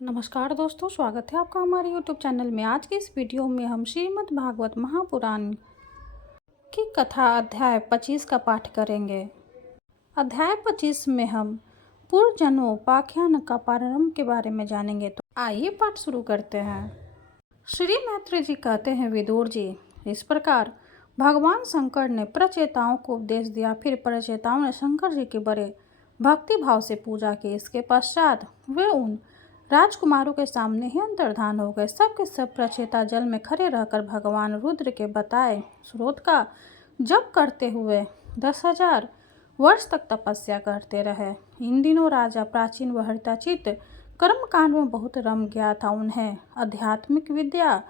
नमस्कार दोस्तों, स्वागत है आपका हमारे YouTube चैनल में। आज के इस वीडियो में हम श्रीमद् भागवत महापुराण की कथा अध्याय 25 का पाठ करेंगे। अध्याय 25 में हम पूर्व जन्मोपाख्यान का प्रारंभ के बारे में जानेंगे। तो आइए पाठ शुरू करते हैं। श्री मैत्री जी कहते हैं, विदुर जी, इस प्रकार भगवान शंकर ने प्रचेताओं को उपदेश दिया। फिर प्रचेताओं ने शंकर जी की बड़े भक्ति भाव से पूजा की। इसके पश्चात वे उन राजकुमारों के सामने ही अंतर्धान हो गए। सब के सब प्रचेता जल में खड़े रहकर भगवान रुद्र के बताए स्रोत का जप करते हुए 10,000 वर्ष तक तपस्या करते रहे। इन दिनों राजा प्राचीन व हृताचित कर्मकांड में बहुत रम गया था। उन्हें आध्यात्मिक विद्या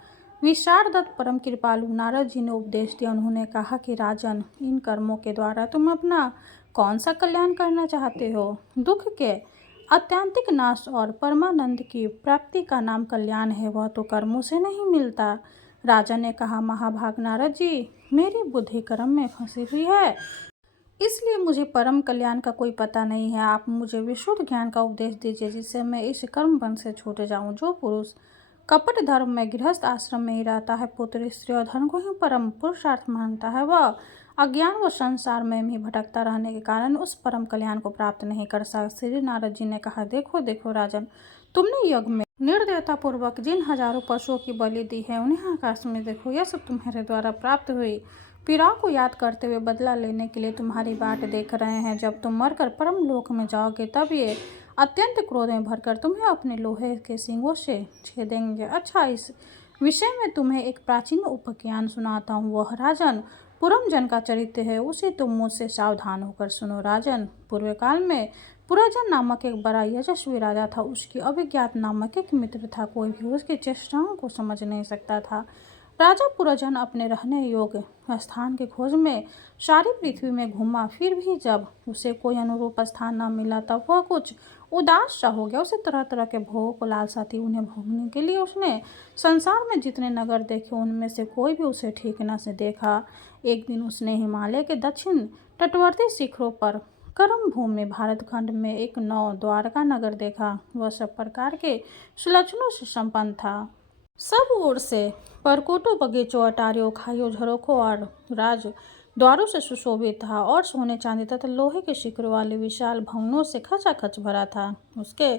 विशारदत्त परम कृपालु नारद जी ने उपदेश दिया। उन्होंने कहा कि राजन, इन कर्मों के द्वारा तुम अपना कौन सा कल्याण करना चाहते हो? दुख के आत्यंतिक नाश और परमानंद की प्राप्ति का नाम कल्याण है, वह तो कर्मों से नहीं मिलता। राजा ने कहा, महाभाग नारद जी, मेरी बुद्धि कर्म में फंसी हुई है, इसलिए मुझे परम कल्याण का कोई पता नहीं है। आप मुझे विशुद्ध ज्ञान का उपदेश दीजिए, जिससे मैं इस कर्म बंध से छूट जाऊं। जो पुरुष कपट धर्म में गृहस्थ आश्रम में ही रहता है, पुत्र स्त्री और धन को ही परम पुरुषार्थ मानता है, वह अज्ञान व संसार में ही भटकता रहने के कारण उस परम कल्याण को प्राप्त नहीं कर सकता। श्री नारद जी ने कहा, देखो देखो राजन, तुमने यज्ञ में निर्दयता पूर्वक जिन हजारों पशुओं की बलि दी है, उन्हें आकाश में देखो। यह सब तुम्हारे द्वारा प्राप्त हुई पीड़ाओं को याद करते हुए बदला लेने के लिए तुम्हारी बाट देख रहे हैं। जब तुम मरकर परम लोक में जाओगे, तब ये अत्यंत क्रोध में भरकर तुम्हें अपने लोहे के सींगों से छेदेंगे। अच्छा, इस विषय में तुम्हें एक प्राचीन उपज्ञान सुनाता हूँ। वह राजन पुरमजन का चरित्र है, उसे तुम मुझसे सावधान होकर सुनो। राजन, पूर्व काल में पुरजन नामक एक बड़ा यशस्वी राजा था। उसकी अभिज्ञात नामक एक मित्र था। कोई भी उसकी चेष्टाओं को समझ नहीं सकता था। राजा पुरजन अपने रहने योग्य स्थान की खोज में सारी पृथ्वी में घूमा। फिर भी जब उसे कोई अनुरूप स्थान न मिला, तब वह कुछ उदास सा हो गया। उसे तरह तरह के भोगों को लालसा थी। उन्हें भोगने के लिए उसने संसार में जितने नगर देखे, उनमें से कोई भी उसे ठीक न से देखा। एक दिन उसने हिमालय के दक्षिण तटवर्ती शिखरों पर कर्म भूमि भारतखंड में एक नौ द्वारका नगर देखा। वह सब प्रकार के सुलक्षणों से संपन्न था। सब ओर से परकोटों, बगीचों, अटारियों, खाइयों, झरोखों और राज द्वारों से सुशोभित था और सोने चांदी तथा लोहे के शिखरों वाले विशाल भवनों से खचाखच भरा था। उसके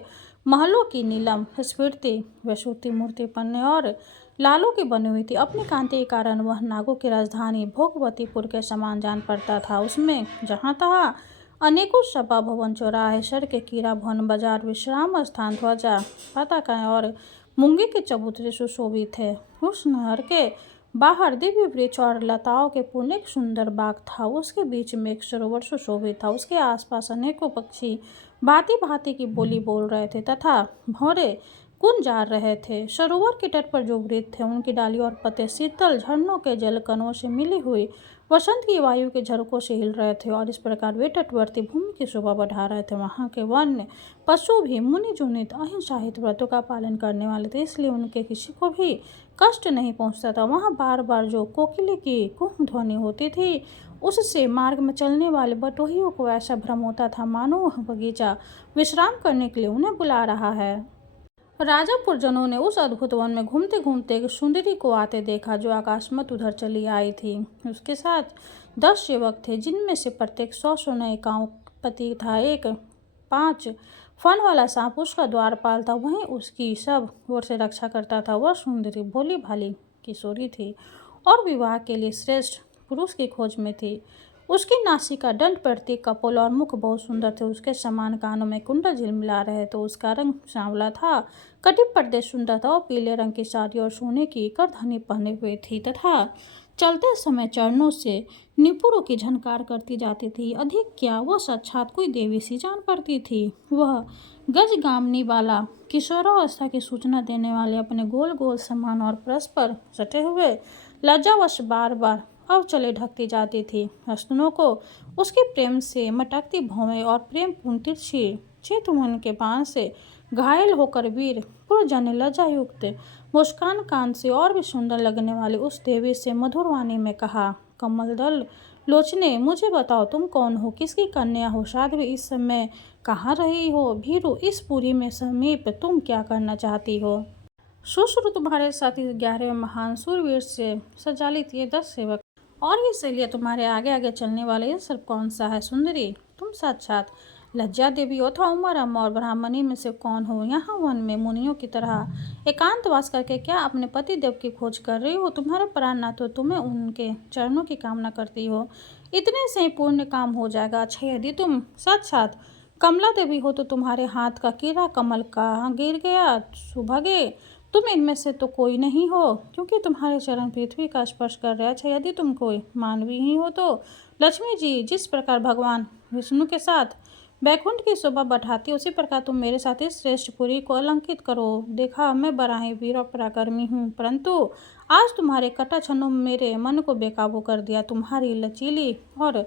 महलों की नीलम स्फीति व श्रुति मूर्ति पन्ने और लालों की बनी हुई थी। अपनी कांति के कारण वह नागों की राजधानी भोगवतीपुर के समान जान पड़ता था। उसमें जहाँ तहाँ अनेकों सभा भवन, चौराहे, सड़कें, कीड़ा भवन, बाजार, विश्राम स्थान, ध्वजा, पताकाएं और मूंगे के चबूतरे सुशोभित थे। उस नहर के बाहर दिव्य वृक्ष और लताओं के पूर्ण एक सुंदर बाग था। उसके बीच में एक सरोवर सुशोभित था। उसके आसपास अनेकों पक्षी भांति भांति की बोली बोल रहे थे तथा भौरे गुंजार रहे थे। सरोवर के तट पर जो वृक्ष थे, उनकी डाली और पत्ते शीतल झरनों के जलकणों से मिली हुई वसंत की वायु के झरोकों से हिल रहे थे और इस प्रकार वे तटवर्ती भूमि की शोभा बढ़ा रहे थे। वहाँ के वन्य पशु भी मुनि जुनित अहिंसा हित व्रतों का पालन करने वाले थे, इसलिए उनके किसी को भी कष्ट नहीं पहुँचता था। वहाँ बार बार जो कोकिले की कुहू ध्वनि होती थी, उससे मार्ग में चलने वाले बटोहियों को ऐसा भ्रम होता था मानो वह बगीचा विश्राम करने के लिए उन्हें बुला रहा है। राजा पुरजनों ने उस अद्भुत वन में घूमते घूमते एक सुंदरी को आते देखा, जो अकस्मात उधर चली आई थी। उसके साथ 10 सेवक थे, जिनमें से प्रत्येक 100 नए गांव पति था। एक 5 फन वाला सांप उसका द्वारपाल था, वहीं उसकी सब ओर से रक्षा करता था। वह सुंदरी भोली भाली किशोरी थी और विवाह के लिए श्रेष्ठ पुरुष की खोज में थी। उसकी नासिका, दंड, प्रतीक, कपोल और मुख बहुत सुंदर थे। उसके समान कानों में कुंडल झिलमिला रहे तो उसका रंग सांवला था। कटिप प्रदेश सुंदर था और पीले रंग की साड़ी और सोने की करधनी पहने हुए थी तथा चलते समय चरणों से निपुरों की झनकार करती जाती थी। अधिक क्या, वह साक्षात कोई देवी सी जान पड़ती थी। वह गजगामनी वाला किशोरावस्था की सूचना देने वाले अपने गोल गोल समान और परस्पर सटे हुए लज्जावश बार बार अवचले ढकती जाती थी। स्तनों को उसके प्रेम से मटकती भौवें और प्रेम पूर्ण तिरछी चितवन के बाण से घायल होकर वीर पुरजन ने लज्जायुक्त मुस्कान कान से और भी सुंदर लगने वाली उस देवी से मधुर वाणी में कहा, कमल दल लोचने, मुझे बताओ तुम कौन हो, किसकी कन्या हो, साध्वी इस समय कहाँ रही हो। भीरु, इस पुरी में समीप तुम क्या करना चाहती हो। शुश्रु, तुम्हारे साथ इस 11वें महान सूरवीर से संचालित ये 10 सेवक और ये शैलिया तुम्हारे आगे आगे चलने वाले ये सब कौन सा है। सुंदरी, तुम साक्षात लज्जा देवी हो अथवा उमरम और ब्राह्मणी में से कौन हो। यहाँ वन में मुनियों की तरह एकांतवास करके क्या अपने पति देव की खोज कर रही हो। तुम्हारे प्राणनाथ तो तुम्हें उनके चरणों की कामना करती हो, इतने से ही पुण्य काम हो जाएगा। अच्छा, यदि तुम साक्षात कमला देवी हो तो तुम्हारे हाथ का कीड़ा कमल कहाँ गिर गया। सुभगे, तुम इनमें से तो कोई नहीं हो, क्योंकि तुम्हारे चरण पृथ्वी का स्पर्श कर रहे हैं। अच्छा, यदि तुम कोई मानवी ही हो तो लक्ष्मी जी, जिस प्रकार भगवान विष्णु के साथ बैकुंठ की शोभा बढ़ाती, उसी प्रकार तुम मेरे साथ इस श्रेष्ठ पुरी को अलंकित करो। देखा, मैं बराही वीर और पराक्रमी हूँ, परंतु आज तुम्हारे कटाक्षणों मेरे मन को बेकाबू कर दिया। तुम्हारी लचीली और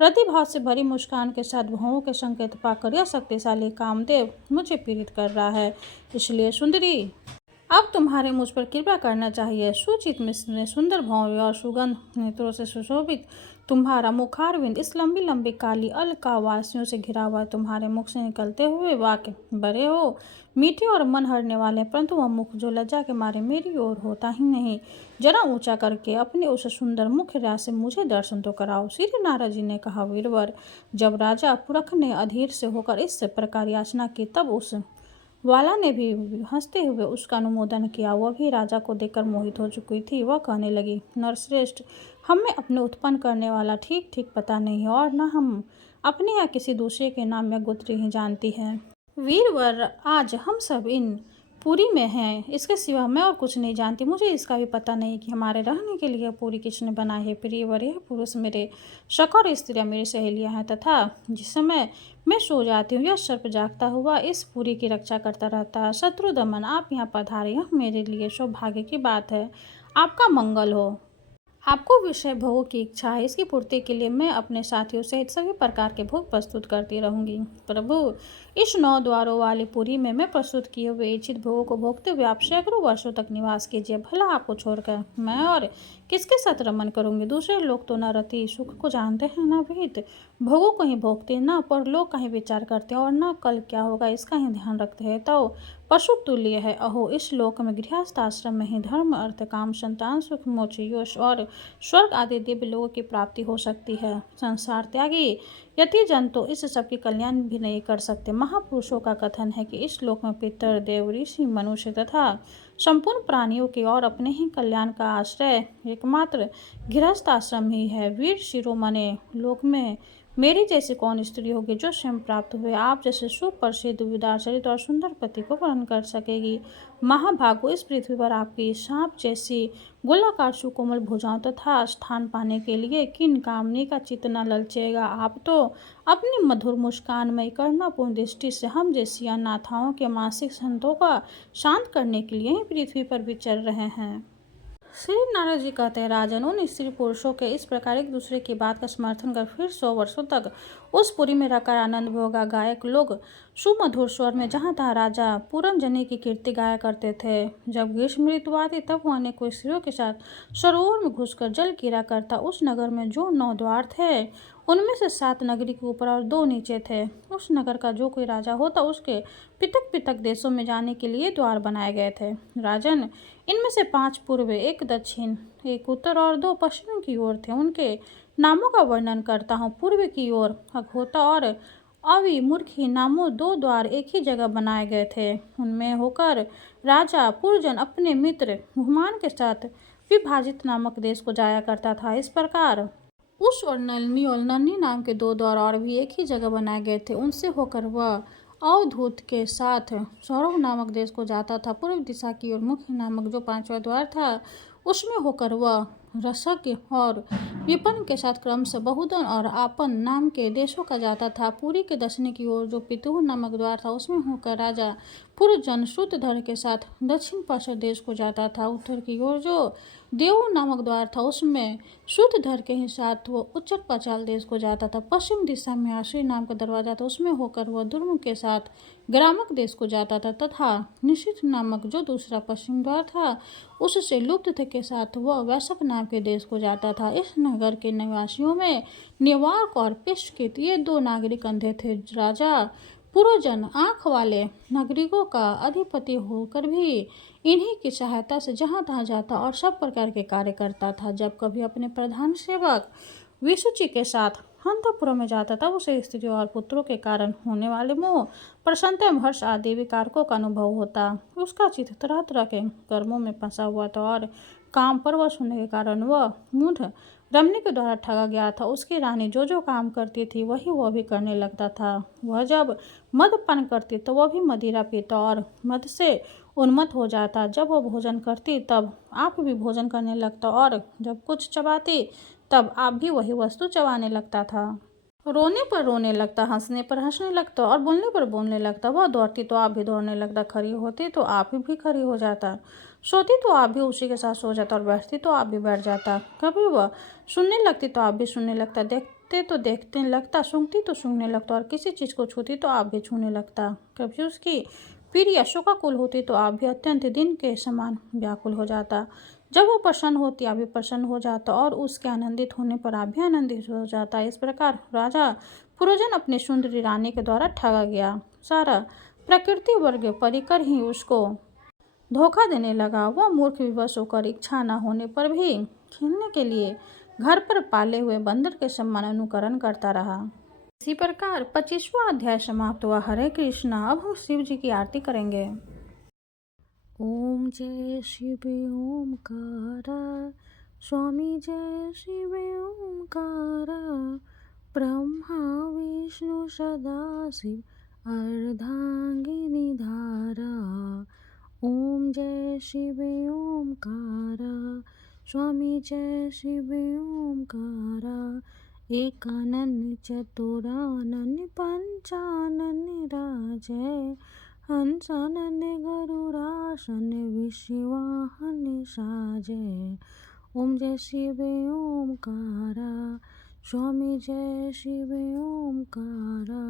रतिभाव से भरी मुस्कान के साथ भवों के संकेत पाकर यह शक्तिशाली कामदेव मुझे पीड़ित कर रहा है। इसलिए सुंदरी, अब तुम्हारे मुझ पर कृपा करना चाहिए। सुचित में सुंदर भौवें और सुगंध नेत्रों से सुशोभित तुम्हारा मुखारविंद इस लंबी लंबी काली अलकावासियों से घिरा हुआ है। तुम्हारे मुख से निकलते हुए वाक्य बड़े हो मीठे और मन हरने वाले, परंतु वह मुख जो लज्जा के मारे मेरी ओर होता ही नहीं। जरा ऊंचा करके अपने उस सुंदर मुख राज से मुझे दर्शन तो कराओ। श्री नारद जी ने कहा, वीरवर, जब राजा पुरख ने अधीर से होकर इस प्रकार याचना की, तब उस वाला ने भी हंसते हुए उसका अनुमोदन किया। वह भी राजा को देखकर मोहित हो चुकी थी। वह कहने लगी, नरश्रेष्ठ, हमें अपने उत्पन्न करने वाला ठीक ठीक पता नहीं है और न हम अपने या किसी दूसरे के नाम या गोत्र ही जानती हैं। वीरवर, आज हम सब इन पूरी में हैं, इसके सिवा मैं और कुछ नहीं जानती। मुझे इसका भी पता नहीं कि हमारे रहने के लिए पूरी किसने बनाई है। प्रियवर, यह पुरुष मेरे शक और स्त्रियाँ मेरी सहेलियाँ हैं, तथा जिस समय मैं सो जाती हूँ यह सर्प जागता हुआ इस पूरी की रक्षा करता रहता है। शत्रु दमन, आप यहाँ पधारे, यह मेरे लिए सौभाग्य की बात है। आपका मंगल हो। आपको विषय भोगों की इच्छा है, इसकी पूर्ति के लिए मैं अपने साथियों सहित सभी प्रकार के भोग प्रस्तुत करती रहूंगी। प्रभु, इस 9 द्वारों वाली पुरी में मैं प्रस्तुत किए हुए इच्छित भोगों को भोगते हुए आप सैकड़ों वर्षों तक निवास कीजिए। भला आपको छोड़कर मैं और किसके साथ रमन करूंगी। दूसरे लोग तो न रति सुख को जानते हैं, न विहित भोगों को ही भोगते, न पर लोग कहीं विचार करते और न कल क्या होगा इसका ही ध्यान रखते हैं। तो पशु तुल्य है। अहो, इस लोक में गृहस्थ आश्रम में ही धर्म, अर्थ, काम, संतान, सुख, मोक्ष, यश और स्वर्ग आदि दिव्य लोगों की प्राप्ति हो सकती है। संसार त्यागी यति जन तो इस सब की कल्याण भी नहीं कर सकते। महापुरुषों का कथन है कि इस लोक में पितर, देव, ऋषि, मनुष्य तथा संपूर्ण प्राणियों के और अपने ही कल्याण का आश्रय एकमात्र गृहस्थ आश्रम ही है। वीर शिरोमणे, लोक में मेरी जैसी कौन स्त्री होगी जो स्वयं प्राप्त हुए आप जैसे सुप्रसिद्ध, उदार चरित्र और सुंदर पति को वर्ण कर सकेगी। महाभागो, इस पृथ्वी पर आपकी सांप जैसी गोलाकार सुकोमल भुजाओं तथा स्थान पाने के लिए किन कामनी का चित्त न ललचेगा। आप तो अपनी मधुर मुस्कानमय करुणापूर्ण दृष्टि से हम जैसी अनाथाओं के मानसिक संतों का शांत करने के लिए ही पृथ्वी पर विचर रहे हैं। श्री नारद जी कहते हैं, राजन, उन स्त्री पुरुषों के इस प्रकार एक दूसरे की बात का समर्थन कर फिर 100 वर्षों तक उस पुरी में रहकर आनंद भोगा। गायक लोग सुमधुर स्वर में जहाँ तहाँ राजा पूरनजनी की कीर्ति गाया करते थे। जब ग्रीष्म ऋतु आती तब वह अनेकों स्त्रियों के साथ सरोवर में घुसकर जल कीरा करता। उस नगर में जो 9 द्वार थे, उनमें से 7 नगरी के ऊपर और 2 नीचे थे। उस नगर का जो कोई राजा होता उसके पृथक पृथक देशों में जाने के लिए द्वार बनाए गए थे। राजन, इनमें से 5 पूर्व, 1 दक्षिण, 1 उत्तर और 2 पश्चिम की ओर थे। उनके नामों का वर्णन करता हूँ। पूर्व की ओर अघोता और अविमूर्खी नामों 2 द्वार एक ही जगह बनाए गए थे। उनमें होकर राजा पुरजन अपने मित्र हुमान के साथ विभाजित नामक देश को जाया करता था। इस प्रकार उस और नलनी और नन्नी नाम के 2 द्वार और भी एक ही जगह बनाए गए थे। उनसे होकर वह अवधूत के साथ सौरभ नामक देश को जाता था। पूर्व दिशा की ओर मुख्य नामक जो 5वां द्वार था, उसमें होकर वह रसज्ञ और विपन्न के साथ क्रमशः बहुदन और आपन नाम के देशों का जाता था। पुरी के दक्षिण की ओर जो पितुह नामक द्वार था, उसमें होकर राजा पूर्व जन सूत्रधर के साथ दक्षिण पश्चिम देश को जाता था। उत्तर की ओर जो देवो नामक द्वार था उसमें सूत्रधर के ही साथ वो उच्चर पांचाल देश को जाता था। पश्चिम दिशा में आश्री नाम का दरवाजा था, उसमें होकर वह दुर्मुख के साथ ग्रामक देश को जाता था तथा निशित नामक जो दूसरा पश्चिम द्वार था उससे लुप्त के साथ वह वैशक नाम के देश को जाता था। इस नगर के निवासियों में निवार्क और पिष्कित ये दो नागरिक अंधे थे। राजा पुरोजन आंख वाले नागरिकों का अधिपति होकर भी इन्हीं की सहायता से जहां तहां जाता और सब प्रकार के कार्य करता था। जब कभी अपने प्रधान सेवक विसुचि के साथ अंतःपुर में जाता था उसे स्त्री और पुत्रों के कारण होने वाले मोह, प्रसन्नता एवं हर्ष आदि विकारकों का अनुभव होता। उसका चित्त तरह तरह के कर्मों में फंसा हुआ था और काम परवश होने के कारण वह मूढ़ रमणी के द्वारा ठगा गया था। उसकी रानी जो जो काम करती थी वही वह भी करने लगता था। वह जब मदपान करती तो वह भी मदिरा पीता और मद से उन्मत्त हो जाता। जब वह भोजन करती तब आप भी भोजन करने लगता और जब कुछ चबाती तब आप भी वही वस्तु चबाने लगता था। रोने पर रोने लगता, हंसने पर हंसने लगता और बोलने पर बोलने लगता। वह दौड़ती तो आप भी दौड़ने लगता, खड़ी होती तो आप भी खड़ी हो जाता, सोती तो आप भी उसी के साथ सो जाता और बैठती तो आप भी बैठ जाता। कभी वह सुनने लगती तो आप भी सुनने लगता, देखते तो देखने लगता, सूंघती तो सूंघने लगता और किसी चीज़ को छूती तो आप भी छूने लगता। कभी उसकी पीढ़िया शोकाकुल होती तो आप भी अत्यंत दिन के समान व्याकुल हो जाता। जब वो प्रसन्न होती आप भी प्रसन्न हो जाता और उसके आनंदित होने पर आप भी आनंदित हो जाता। इस प्रकार राजा पुरोजन अपनी सुंदरी रानी के द्वारा ठगा गया। सारा प्रकृति वर्ग परिकर ही उसको धोखा देने लगा। वह मूर्ख विवश होकर इच्छा न होने पर भी खेलने के लिए घर पर पाले हुए बंदर के समान अनुकरण करता रहा। इसी प्रकार 25वां अध्याय समाप्त हुआ। हरे कृष्णा। अब हम शिव जी की आरती करेंगे। ओम जय शिव ओमकारा, स्वामी जय शिव ओमकारा, ब्रह्मा विष्णु सदाशिव अर्धांगिनी धारा। ओम जय शिव ओमकारा, स्वामी जय शिव ओमकारा, एकानन चतुरानन पंचानन राजय, हंसानन गरुड़ासन विश्ववाहन साजय। ओम जय शिव ओमकारा, स्वामी जय शिव ओमकारा,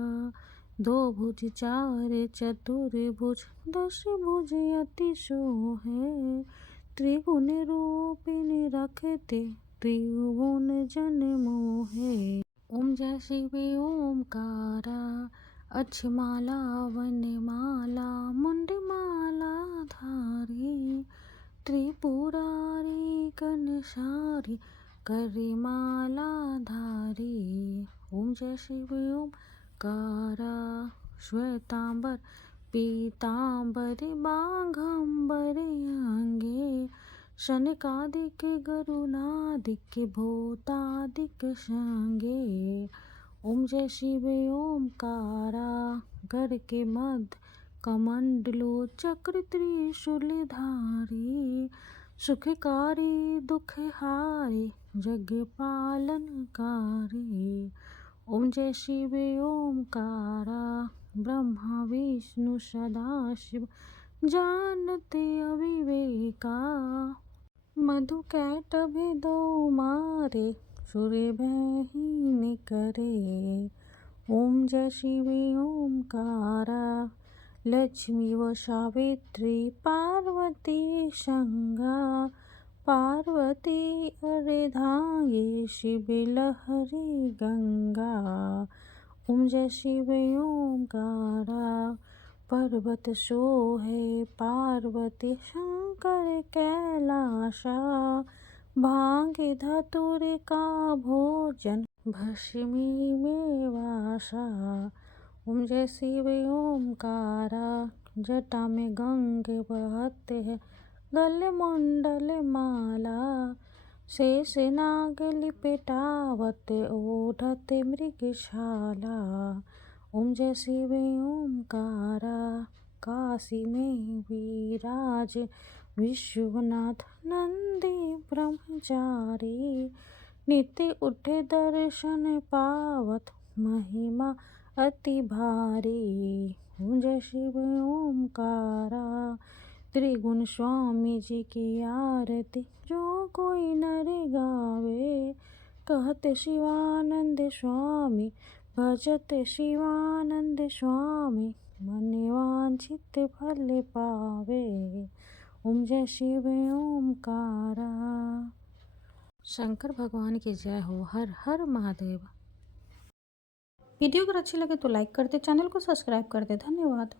दो भुज चार चतुर भुज दस भुज अति सोहे, त्रिगुण रूपिणी रखते त्रिभुवन जन मोहे। ओम जय शिव ओमकारा, अक्षमाला वनमाला मुंडमाला धारी, त्रिपुरारी कनसारी करिमाला धारी। ओम जय शिव ओमकारा, श्वेतांबर पीतांबर बाघंबर अंगे, शनकादिक गरुनादिक भूतादिक संगे। ओम जय शिव ओमकारा, गढ़ के मध्य कमंडलो चक्र त्रिशूलधारी, सुखकारी दुखहारी जग पालनकारी। ओम जय शिव ओमकारा, ब्रह्मा विष्णु सदाशिव जानते अविवेका, मधु कैटभ दो मारे सूर्य भयहीन करे। ओम जय शिव ओमकारा, लक्ष्मी व सावित्री पार्वती संगा, पार्वती अर्धांगी शिव लहरी गंगा। ओम जय शिव ओमकारा, पर्वत सोहे पार्वती शंकर कैलासा, भांग धतुर का भोजन भस्मी में वासा। ओम जय शिव ओमकारा, जटा में गंग बहते हैं गले मुंडल माला, शेष नाग लिपटावत ओढ़ते मृगशाला। ओम जय शिव ओमकारा, काशी में विराज विश्वनाथ नंदी ब्रह्मचारी, नित्य उठे दर्शन पावत महिमा अति भारी। जय शिव ओमकारा। त्रिगुण स्वामी जी की आरती जो कोई नर गावे। कहते शिवानंद स्वामी भजते शिवानंद स्वामी। मन वांछित फल पावे। ओम जय शिव ओमकारा। शंकर भगवान की जय हो। हर हर महादेव। वीडियो अगर अच्छी लगे तो लाइक कर दे, चैनल को सब्सक्राइब कर दे। धन्यवाद।